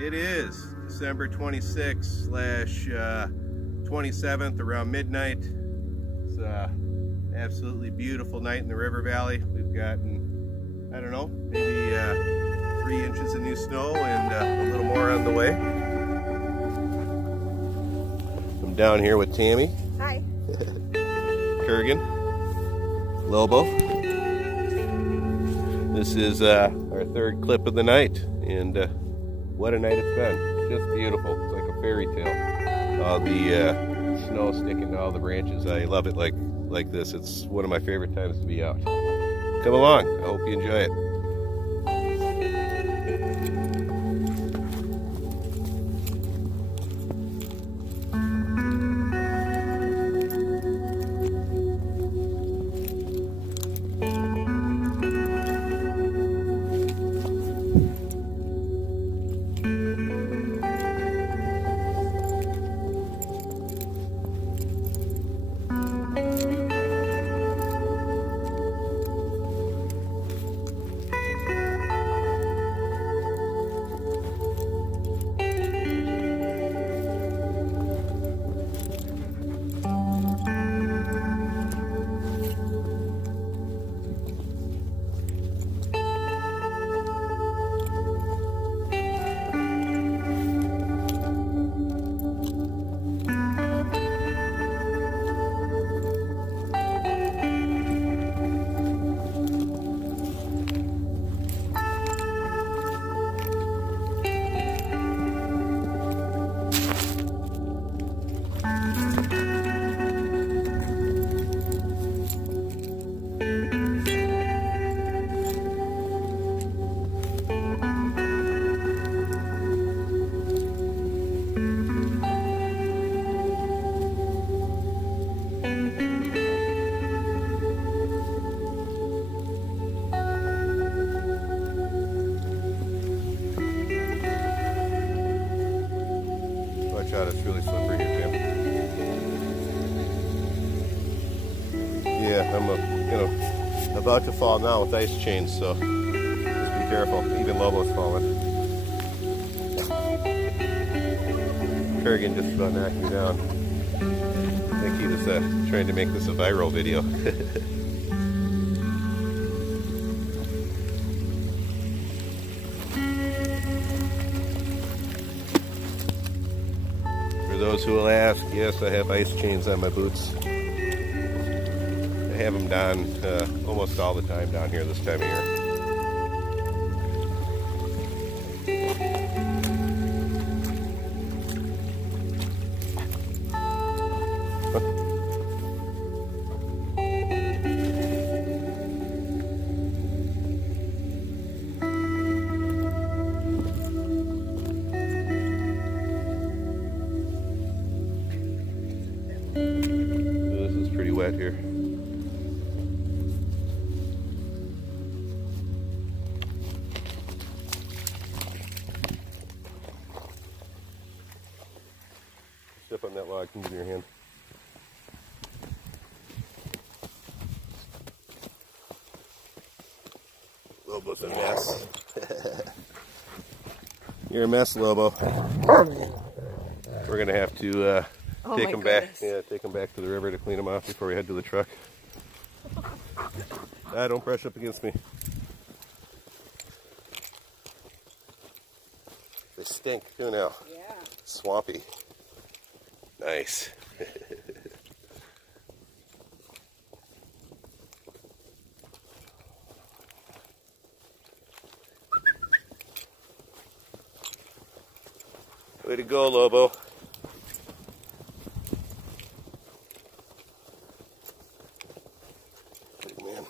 It is December 26th / 27th around midnight. It's an absolutely beautiful night in the river valley. We've gotten, I don't know, maybe 3 inches of new snow and a little more on the way. I'm down here with Tammy. Hi. Kurgan. Lobo. This is our 3rd clip of the night, and what a night it's been. Just beautiful. It's like a fairy tale. All the snow sticking to all the branches. I love it like this. It's one of my favorite times to be out. Come along. I hope you enjoy it. Watch out, it's really slippery here, Tim. Yeah, I'm about to fall now with ice chains, so just be careful. Even Lobo's falling. Kurgan just about knocked me down. I think he was trying to make this a viral video. For those who will ask, yes, I have ice chains on my boots. I have them down almost all the time down here this time of year. This is pretty wet here. Step on that log, give me your hand. Lobo's a mess. You're a mess, Lobo. We're gonna have to take him back. Yeah, take him back to the river to clean him off before we head to the truck. Don't brush up against me. They stink too now. Yeah. Swampy. Nice. Way to go, Lobo. Big man.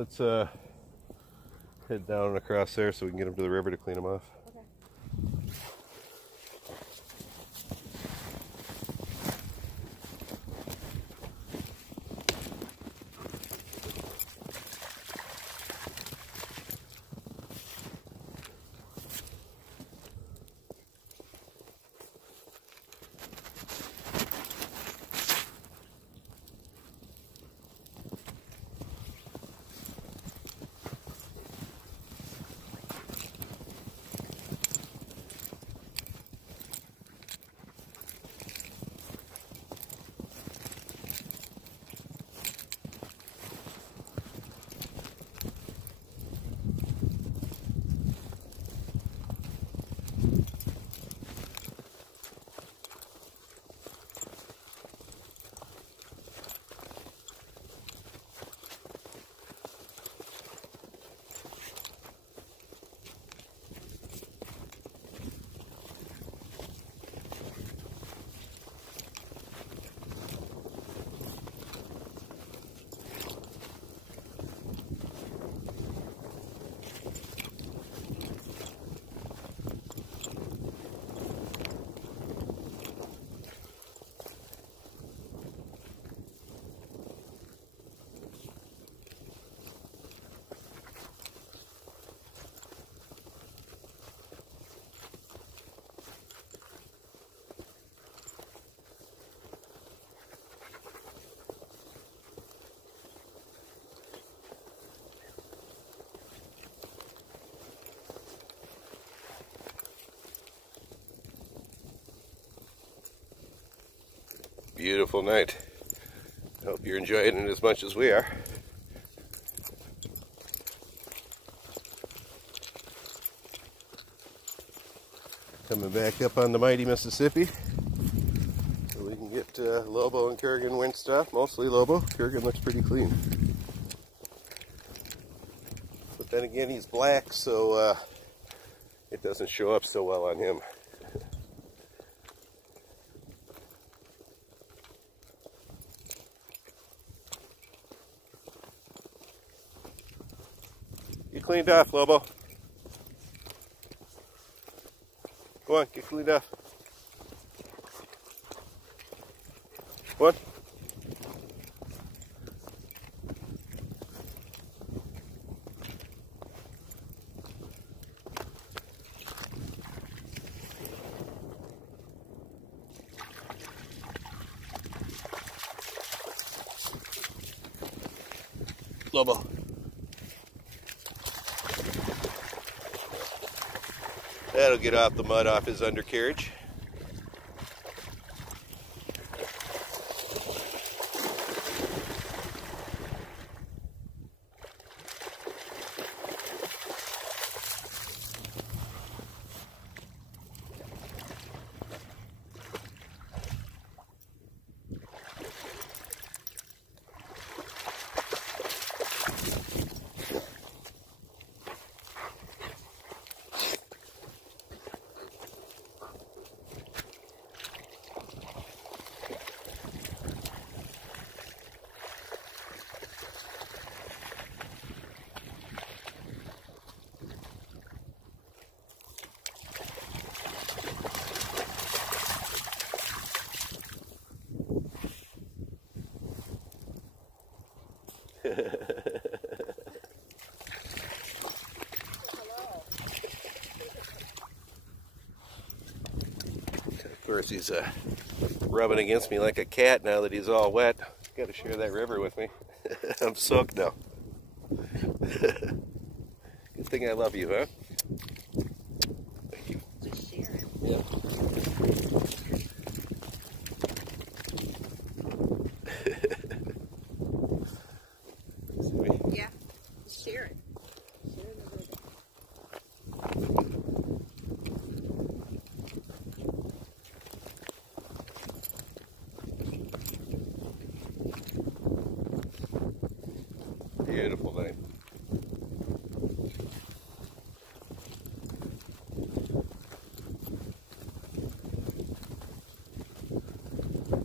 let's head down and across there so we can get them to the river to clean them off. Beautiful night. Hope you're enjoying it as much as we are. Coming back up on the mighty Mississippi so we can get Lobo and Kurgan winched off. Mostly Lobo. Kurgan looks pretty clean. But then again, he's black, so it doesn't show up so well on him. You cleaned off, Lobo. Go on, get cleaned off. Go on. Lobo. That'll get off the mud off his undercarriage. Of course, he's rubbing against me like a cat now that he's all wet. Got to share that river with me. I'm soaked now. Good thing I love you, huh? Thank you. Just share it. Yeah. Yeah, just share it. Share the river. Beautiful night.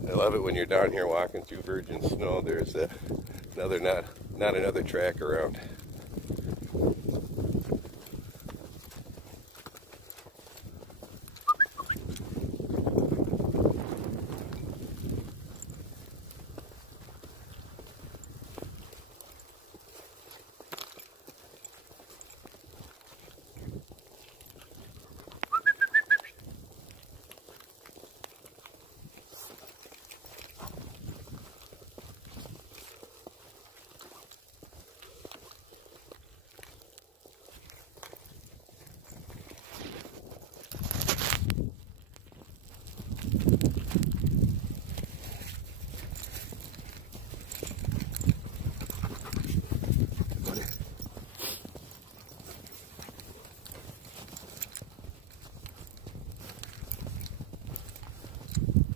I love it when you're down here walking through virgin snow. There's another not not another track around.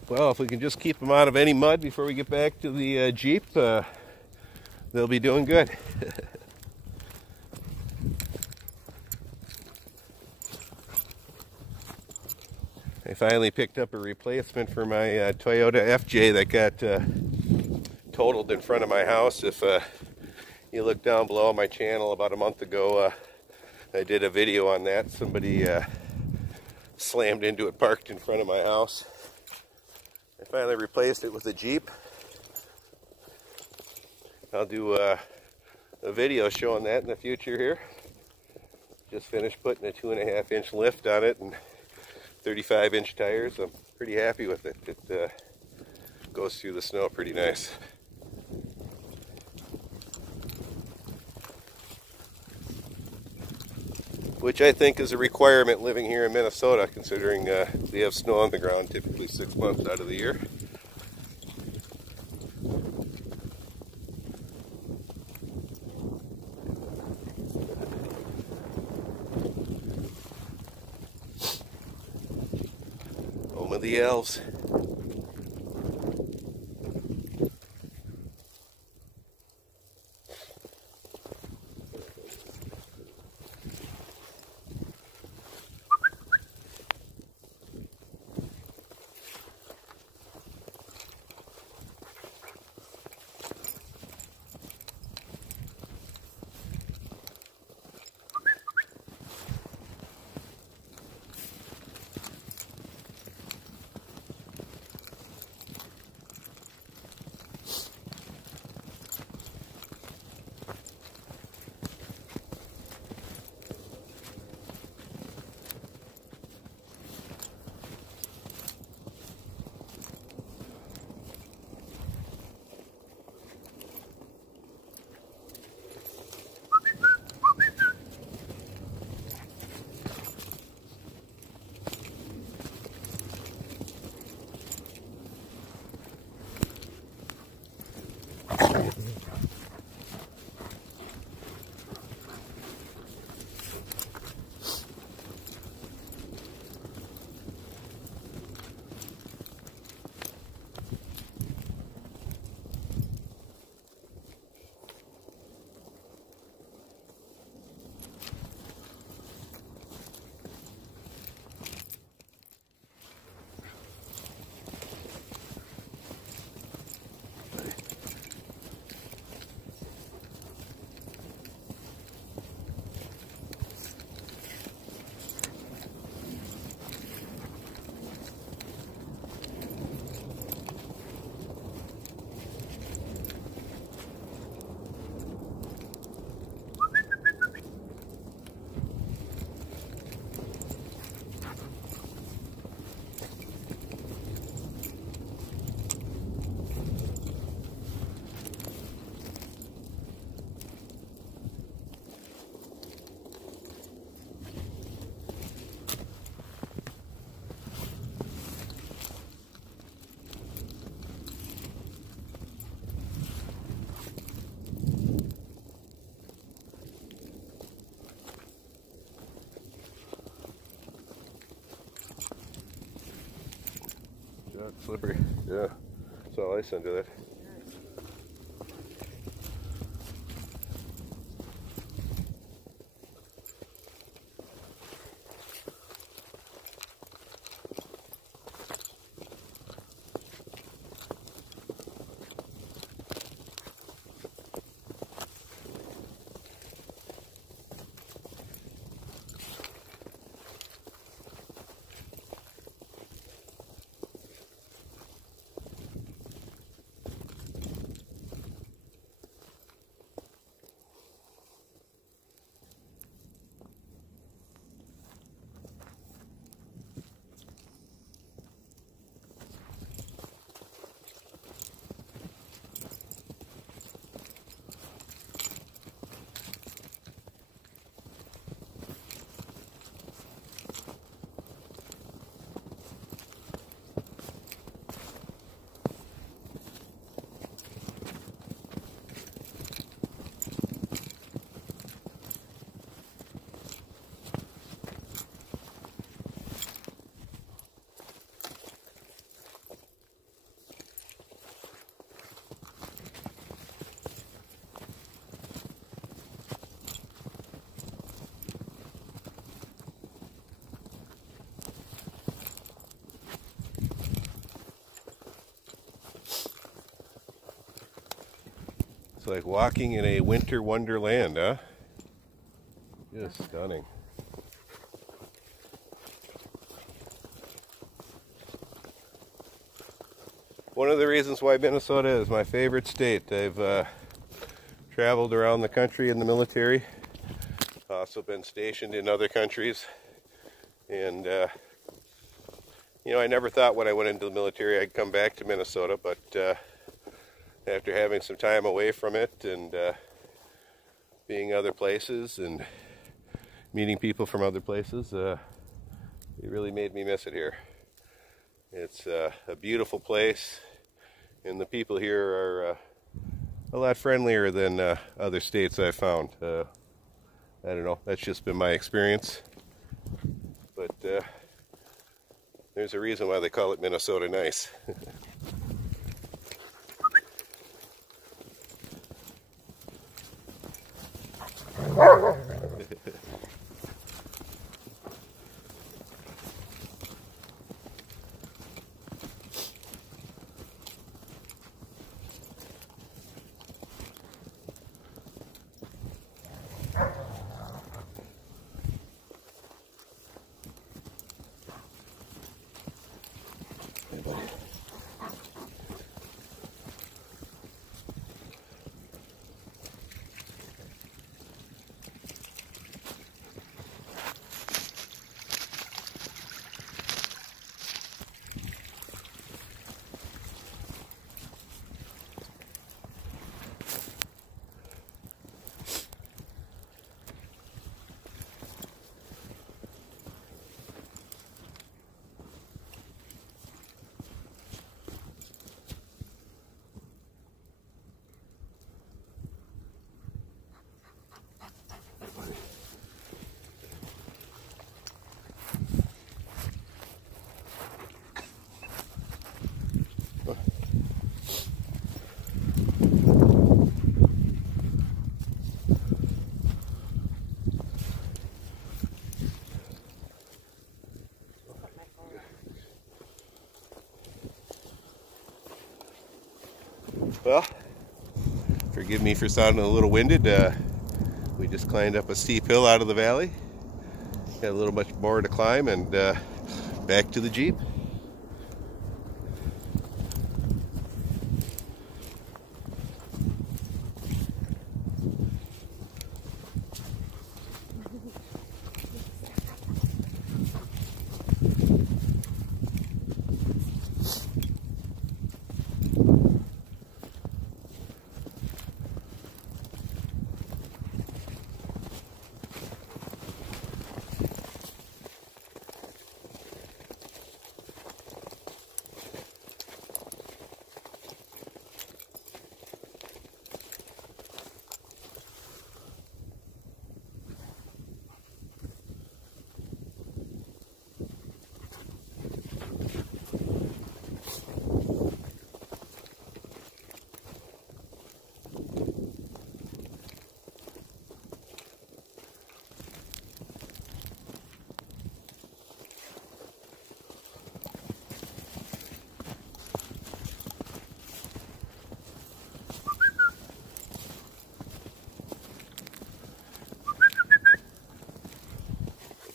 Well, if we can just keep them out of any mud before we get back to the Jeep, they'll be doing good. I finally picked up a replacement for my Toyota FJ that got totaled in front of my house. If you look down below my channel, about a month ago, I did a video on that. Somebody slammed into it, parked in front of my house. I finally replaced it with a Jeep. I'll do a video showing that in the future here. Just finished putting a 2.5-inch lift on it and 35-inch tires. I'm pretty happy with it. It goes through the snow pretty nice. Which I think is a requirement living here in Minnesota, considering we have snow on the ground typically 6 months out of the year. Home of the elves. Slippery, yeah. Saw ice under that. like walking in a winter wonderland, huh? Just stunning. One of the reasons why Minnesota is my favorite state. I've traveled around the country in the military, also been stationed in other countries, and you know, I never thought when I went into the military I'd come back to Minnesota, but after having some time away from it and being other places and meeting people from other places, it really made me miss it here. It's a beautiful place, and the people here are a lot friendlier than other states I've found. I don't know, that's just been my experience, but there's a reason why they call it Minnesota nice. Well, forgive me for sounding a little winded. We just climbed up a steep hill out of the valley. Got a little much more to climb, and back to the Jeep.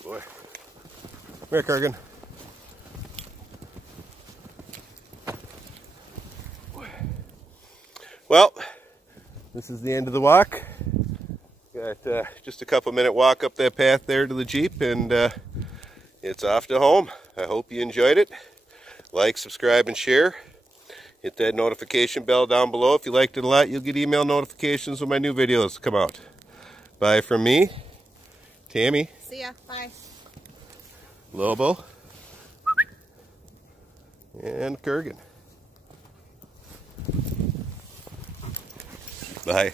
Boy. Come here, Kurgan. Well, this is the end of the walk. Got just a couple-minute walk up that path there to the Jeep, and it's off to home. I hope you enjoyed it. Like, subscribe, and share. Hit that notification bell down below. If you liked it a lot, you'll get email notifications when my new videos come out. Bye from me, Tammy. See ya. Bye. Lobo. And Kurgan. Bye.